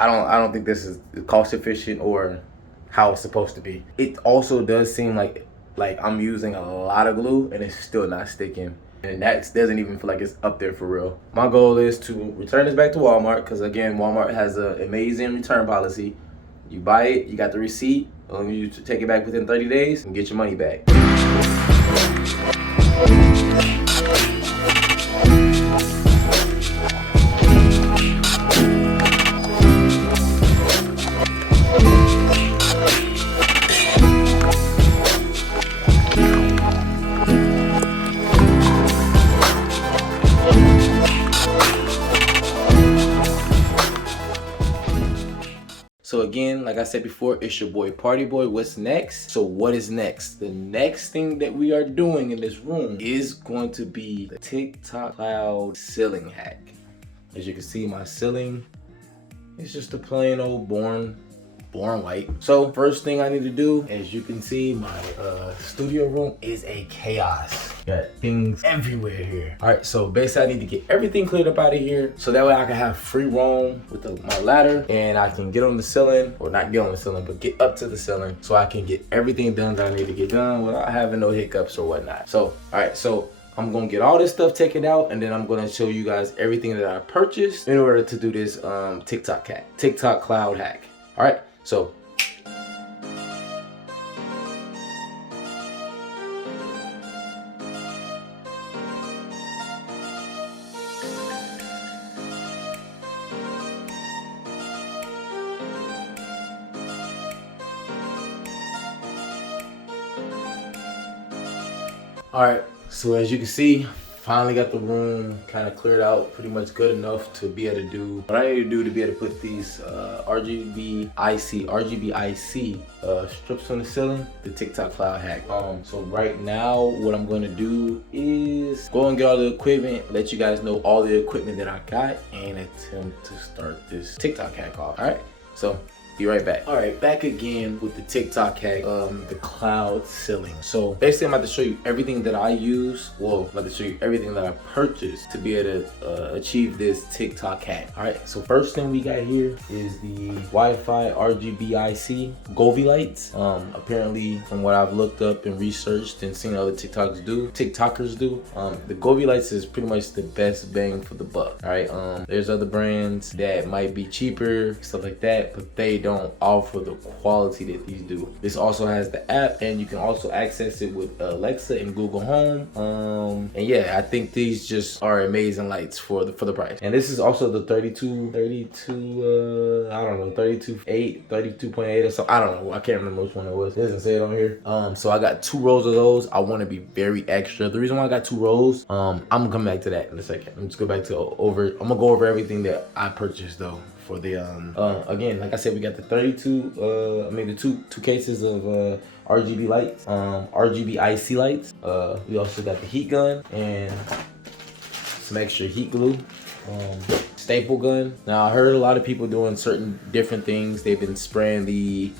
I don't think this is cost efficient or how it's supposed to be. It also does seem like I'm using a lot of glue and it's still not sticking. And that doesn't even feel like it's up there for real. My goal is to return this back to Walmart, because again, Walmart has an amazing return policy. You buy it, you got the receipt, you take it back within 30 days and get your money back. So again, like I said before, it's your boy Party Boy. What's next? So what is next? The next thing that we are doing in this room is going to be the TikTok cloud ceiling hack. As you can see, my ceiling is just a plain old boring white. So first thing I need to do, as you can see, my studio room is a chaos. Got things everywhere here. All right, so basically I need to get everything cleared up out of here so that way I can have free roam with my ladder, and I can get on the ceiling, or not get on the ceiling, but get up to the ceiling so I can get everything done that I need to get done without having no hiccups or whatnot. So, all right, so I'm gonna get all this stuff taken out, and then I'm gonna show you guys everything that I purchased in order to do this TikTok cloud hack. All right, so all right, so as you can see, finally got the room kind of cleared out, pretty much good enough to be able to do what I need to do to be able to put these RGBIC strips on the ceiling, the TikTok cloud hack. So right now, what I'm going to do is go and get all the equipment, let you guys know all the equipment that I got, and attempt to start this TikTok hack off. All right, so be right back. All right, back again with the TikTok hack, the cloud ceiling. So basically I'm about to show you everything that I use. Well, I'm about to show you everything that I purchased to be able to achieve this TikTok hack. All right, so first thing we got here is the Wi-Fi RGBIC Govee lights. Apparently from what I've looked up and researched and seen other TikTokers do, the Govee lights is pretty much the best bang for the buck. All right, there's other brands that might be cheaper, stuff like that, but they don't offer the quality that these do. This also has the app, and you can also access it with Alexa and Google Home. And yeah, I think these just are amazing lights for the price. And this is also the 32.8 or something. I don't know. I can't remember which one it was. It doesn't say it on here. So I got 2 rows of those. I want to be very extra. The reason why I got 2 rows, I'm gonna come back to that in a second. I'm just go back to I'm gonna go over everything that I purchased though. For the again, like I said, we got the the two cases of RGB lights, RGBIC lights. We also got the heat gun and some extra heat glue, staple gun. Now I heard a lot of people doing certain different things. They've been spraying the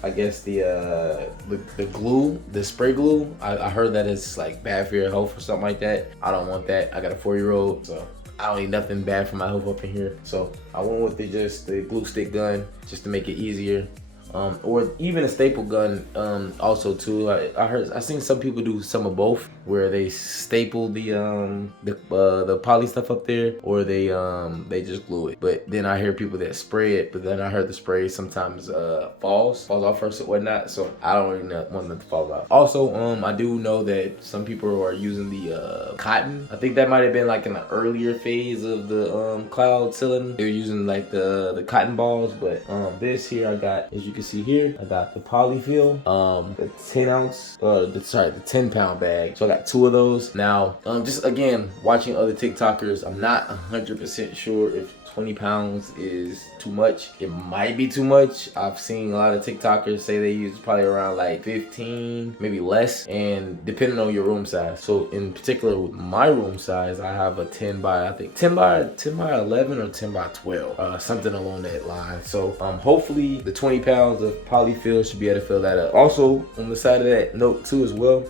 glue, the spray glue. I heard that it's like bad for your health or something like that. I don't want that. I got a 4-year-old, so I don't need nothing bad for my health up in here. So I went with just the glue stick gun just to make it easier. Or even a staple gun also too. I seen some people do some of both, where they staple the poly stuff up there, or they just glue it. But then I hear people that spray it, but then I heard the spray sometimes falls off first or whatnot, so I don't really want them to fall off. Also, I do know that some people are using the cotton. I think that might have been like in the earlier phase of the cloud ceiling. They were using like the cotton balls, but this here I got, as you can see here, I got the polyfill, the 10-pound bag. So I got 2 of those. Now, just again, watching other TikTokers, I'm not 100% sure if 20 pounds is too much. It might be too much. I've seen a lot of TikTokers say they use probably around like 15, maybe less, and depending on your room size. So in particular with my room size, I have a 10 by 11 or 10 by 12, something along that line. So hopefully the 20 pounds of polyfill should be able to fill that up. Also, on the side of that note too as well,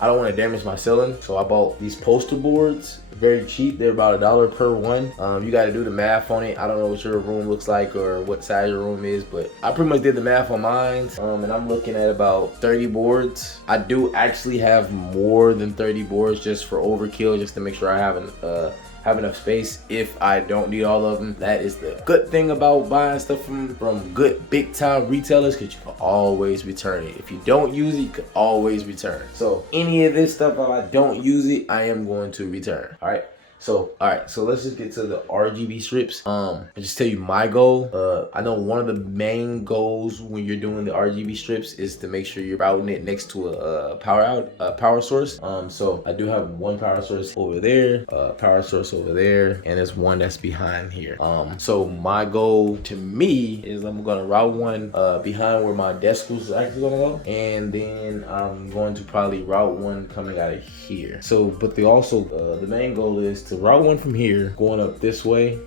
I don't want to damage my ceiling, so I bought these poster boards, very cheap. They're about $1 per one. You got to do the math math on it. I don't know what your room looks like or what size your room is, but I pretty much did the math on mine. And I'm looking at about 30 boards. I do actually have more than 30 boards just for overkill, just to make sure I have enough space if I don't need all of them. That is the good thing about buying stuff from good big time retailers, because you can always return it. If you don't use it, you can always return. So any of this stuff, if I don't use it, I am going to return. All right, so let's just get to the RGB strips. I just tell you my goal. I know one of the main goals when you're doing the RGB strips is to make sure you're routing it next to a power source. So I do have one power source over there, power source over there, and there's one that's behind here. So my goal to me is I'm gonna route one behind where my desk is actually gonna go, and then I'm going to probably route one coming out of here. So, but the main goal is to route one from here, going up this way,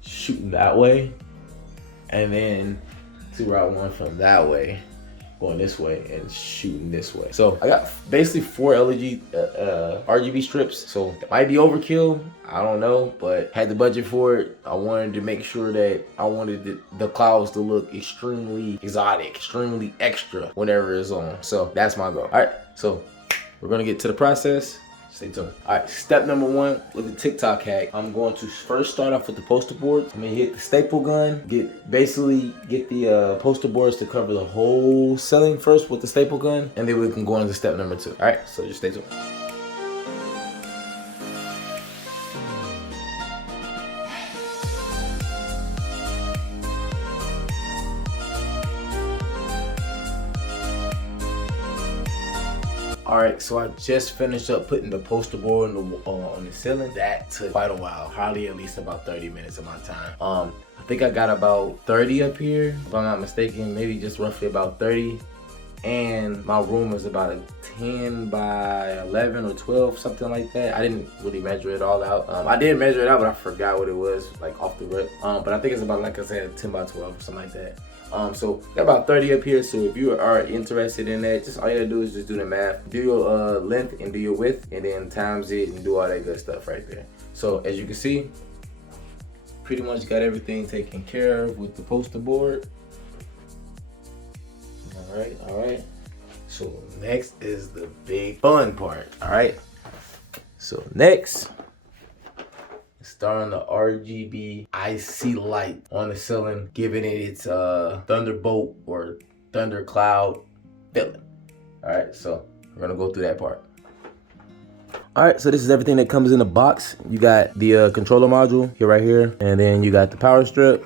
shooting that way, and then to route one from that way, going this way and shooting this way. So I got basically 4 RGB strips. So it might be overkill, I don't know, but had the budget for it. I wanted to make sure that I wanted the clouds to look extremely exotic, extremely extra whenever it's on. So that's my goal. All right, so we're gonna get to the process. Stay tuned. All right, step number 1 with the TikTok hack. I'm going to first start off with the poster boards. I'm gonna hit the staple gun, get the poster boards to cover the whole ceiling first with the staple gun, and then we can go on to step number 2. All right, so just stay tuned. All right, so I just finished up putting the poster board on the ceiling. That took quite a while, probably at least about 30 minutes of my time. I think I got about 30 up here, if I'm not mistaken, maybe just roughly about 30. And my room is about a 10 by 11 or 12, something like that. I didn't really measure it all out. I did measure it out, but I forgot what it was, like off the rip. But I think it's about, like I said, 10 by 12 or something like that. So got about 30 up here. So if you are interested in that, just all you gotta do is just do the math, do your length and do your width, and then times it and do all that good stuff right there. So as you can see, pretty much got everything taken care of with the poster board. All right. So next is the big fun part. All right. So next, start on the RGBIC light on the ceiling, giving it its thunderbolt or thundercloud feeling. All right, so we're gonna go through that part. All right, so this is everything that comes in the box. You got the controller module here, right here, and then you got the power strip,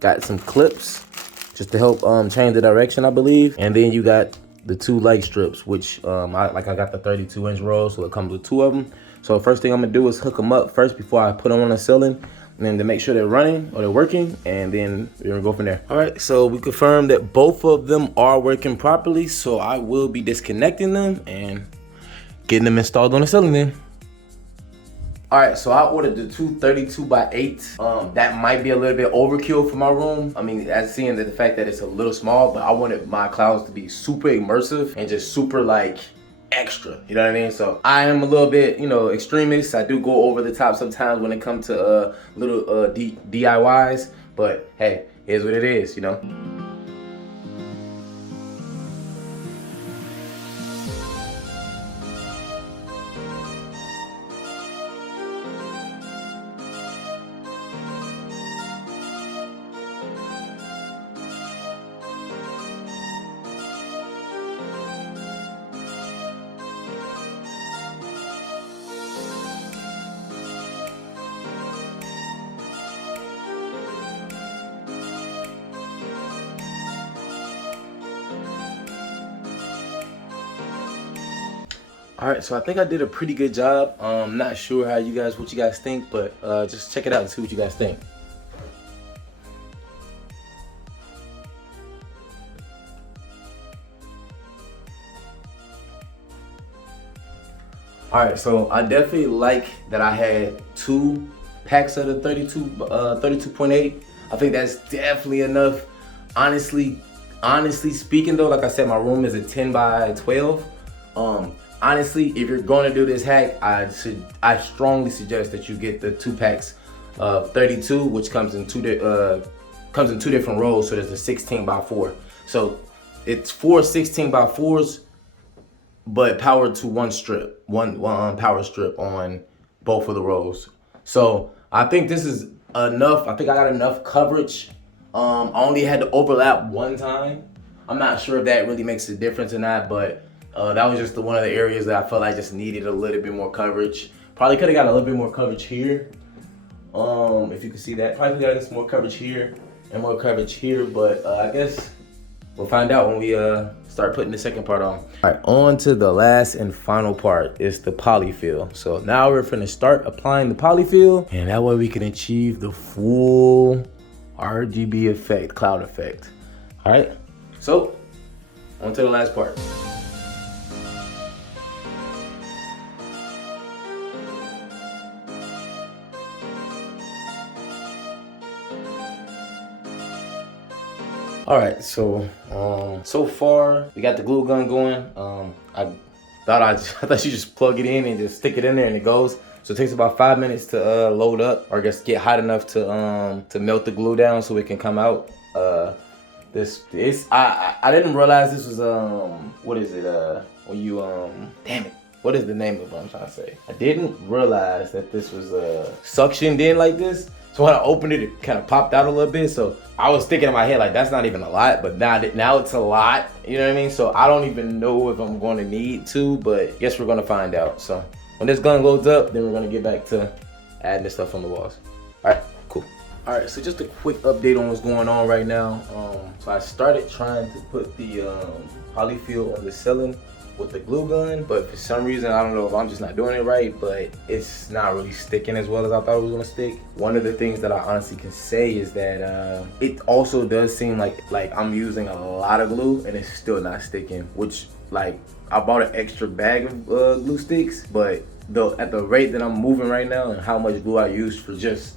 got some clips just to help change the direction, I believe, and then you got the 2 leg strips, which I got the 32-inch roll, so it comes with 2 of them. So the first thing I'm gonna do is hook them up first before I put them on the ceiling, and then to make sure they're running or they're working, and then we're gonna go from there. All right, so we confirmed that both of them are working properly, so I will be disconnecting them and getting them installed on the ceiling then. All right, so I ordered the 2 32 by 8. That might be a little bit overkill for my room. I mean, as seeing the fact that it's a little small, but I wanted my clouds to be super immersive and just super like extra, you know what I mean? So I am a little bit, extremist. I do go over the top sometimes when it comes to little DIYs, but hey, here's what it is, All right, so I think I did a pretty good job. I'm not sure what you guys think, but just check it out and see what you guys think. All right, so I definitely like that I had 2 packs of the 32.8. I think that's definitely enough. Honestly speaking though, like I said, my room is a 10 by 12. Honestly, if you're going to do this hack, I strongly suggest that you get the 2 packs 32, which comes in two different rolls. So there's a 16 by 4. So it's 4 16 by 4s, but powered to one strip, one power strip on both of the rolls. So I think this is enough. I think I got enough coverage. I only had to overlap one time. I'm not sure if that really makes a difference or not, but that was just one of the areas that I felt I just needed a little bit more coverage. Probably could have got a little bit more coverage here. If you can see that, probably got some more coverage here and more coverage here, but I guess we'll find out when we start putting the second part on. All right, on to the last and final part is the polyfill. So now we're gonna start applying the polyfill, and that way we can achieve the full RGB effect, cloud effect. All right, so on to the last part. All right, so so far we got the glue gun going. I thought you just plug it in and just stick it in there and it goes. So it takes about 5 minutes to load up, or I guess get hot enough to melt the glue down so it can come out. I didn't realize this was what is it? When you damn it, what is the name of what I'm trying to say? I didn't realize that this was suctioned in like this. So when I opened it, it kind of popped out a little bit. So I was thinking in my head like that's not even a lot, but now it's a lot. You know what I mean? So I don't even know if I'm going to need to, but guess we're gonna find out. So when this gun loads up, then we're gonna get back to adding this stuff on the walls. All right, cool. All right, so just a quick update on what's going on right now. So I started trying to put the polyfill on the ceiling with the glue gun, but for some reason, I don't know if I'm just not doing it right, but it's not really sticking as well as I thought it was gonna stick. One of the things that I honestly can say is that it also does seem like I'm using a lot of glue and it's still not sticking, which like I bought an extra bag of glue sticks, but at the rate that I'm moving right now and how much glue I used for just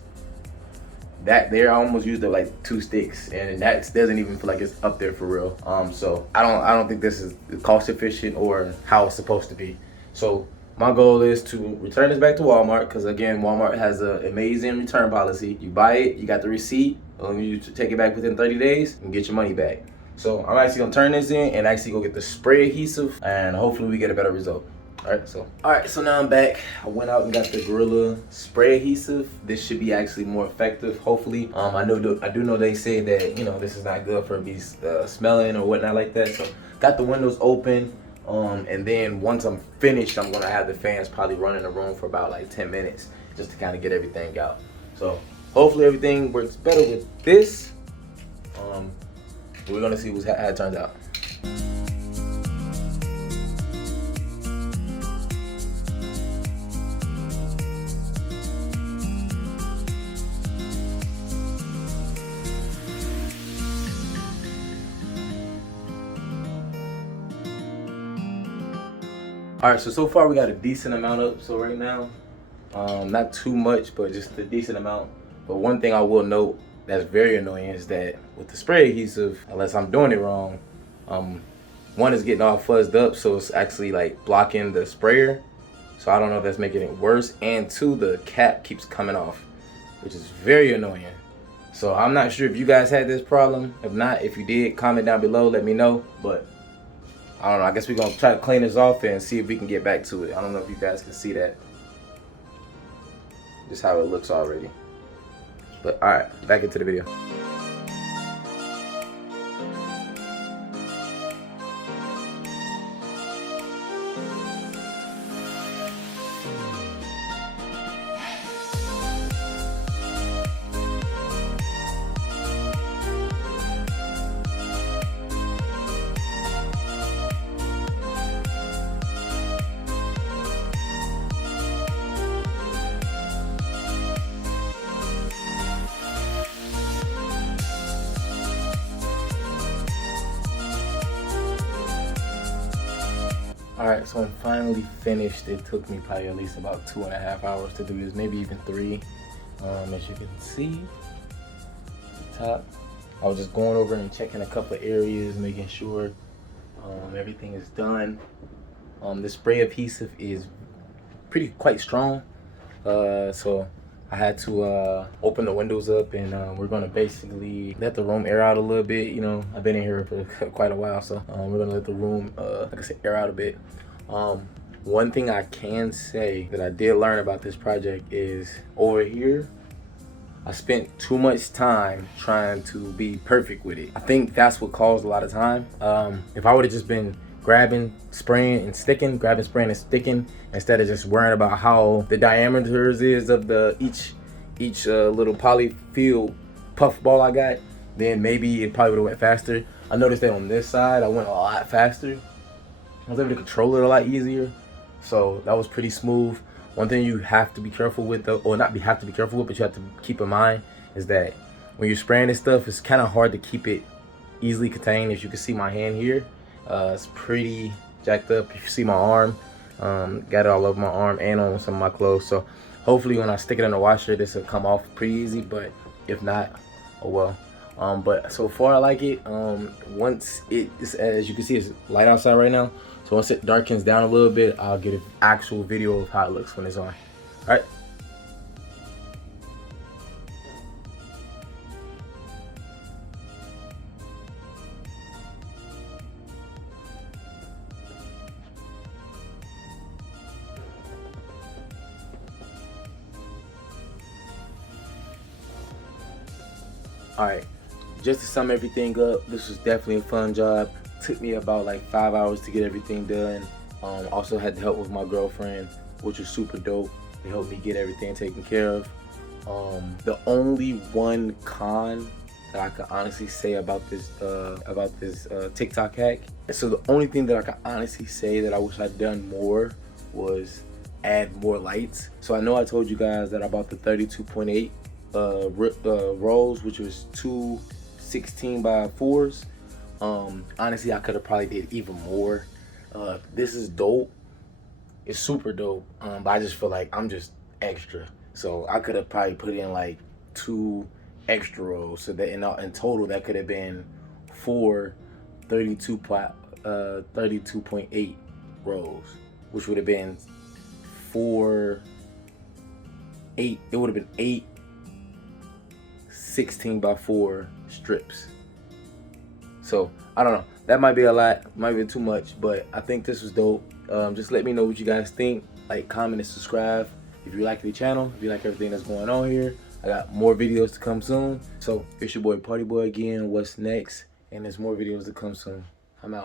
that there, I almost used like 2 sticks, and that doesn't even feel like it's up there for real. So I don't think this is cost efficient or how it's supposed to be. So my goal is to return this back to Walmart, because again, Walmart has an amazing return policy. You buy it, you got the receipt, you take it back within 30 days and get your money back. So I'm actually gonna turn this in and actually go get the spray adhesive, and hopefully we get a better result. All right, so now I'm back. I went out and got the Gorilla spray adhesive. This should be actually more effective, hopefully. I do know they say that, you know, this is not good for me smelling or whatnot like that. So got the windows open, and then once I'm finished, I'm gonna have the fans probably run in the room for about like 10 minutes just to kind of get everything out. So hopefully everything works better with this. We're gonna see how it turns out. All right, so far we got a decent amount up. So right now, not too much, but just a decent amount. But one thing I will note that's very annoying is that with the spray adhesive, unless I'm doing it wrong, one is getting all fuzzed up, so it's actually like blocking the sprayer. So I don't know if that's making it worse. And 2, the cap keeps coming off, which is very annoying. So I'm not sure if you guys had this problem. If not, if you did, comment down below, let me know. But I don't know, I guess we're gonna try to clean this off and see if we can get back to it. I don't know if you guys can see that. Just how it looks already. But all right, back into the video. All right, so I'm finally finished. It took me probably at least about 2.5 hours to do this, maybe even 3. As you can see, the top, I was just going over and checking a couple of areas, making sure everything is done. The spray adhesive is quite strong, so I had to open the windows up, and we're gonna basically let the room air out a little bit. You know, I've been in here for quite a while, so we're gonna let the room, like I said, air out a bit. One thing I can say that I did learn about this project is over here, I spent too much time trying to be perfect with it. I think that's what caused a lot of time. If I would have just been grabbing, spraying, and sticking, grabbing, spraying, and sticking, instead of just worrying about how the diameters is of the each little polyfill puff ball I got, then maybe it probably would have went faster. I noticed that on this side, I went a lot faster. I was able to control it a lot easier, so that was pretty smooth. One thing you have to be careful with, though, or not have to be careful with, but you have to keep in mind is that when you're spraying this stuff, it's kind of hard to keep it easily contained. As you can see my hand here, it's pretty jacked up. If you see my arm, got it all over my arm and on some of my clothes. So hopefully when I stick it in the washer, this will come off pretty easy, but if not, oh well. But so far I like it. Once it's, as you can see, it's light outside right now. So once it darkens down a little bit, I'll get an actual video of how it looks when it's on. All right. All right. Just to sum everything up, this was definitely a fun job. Took me about like 5 hours to get everything done. Also had the help with my girlfriend, which was super dope. They helped me get everything taken care of. The only one con that I can honestly say about this TikTok hack. So the only thing that I can honestly say that I wish I'd done more was add more lights. So I know I told you guys that I bought the 32.8 rolls, which was 2 16x4s. Honestly, I could have probably did even more. This is dope. It's super dope. But I just feel like I'm just extra. So I could have probably put in like 2 extra rolls. So that in total, that could have been 4 32.8 rolls, which would have been 8. It would have been 8 16x4 strips. So I don't know, that might be a lot, might be too much, but I think this was dope. Just let me know what you guys think. Like, comment, and subscribe if you like the channel, if you like everything that's going on here. I got more videos to come soon. So it's your boy Party Boy again. What's next? And there's more videos to come soon. I'm out.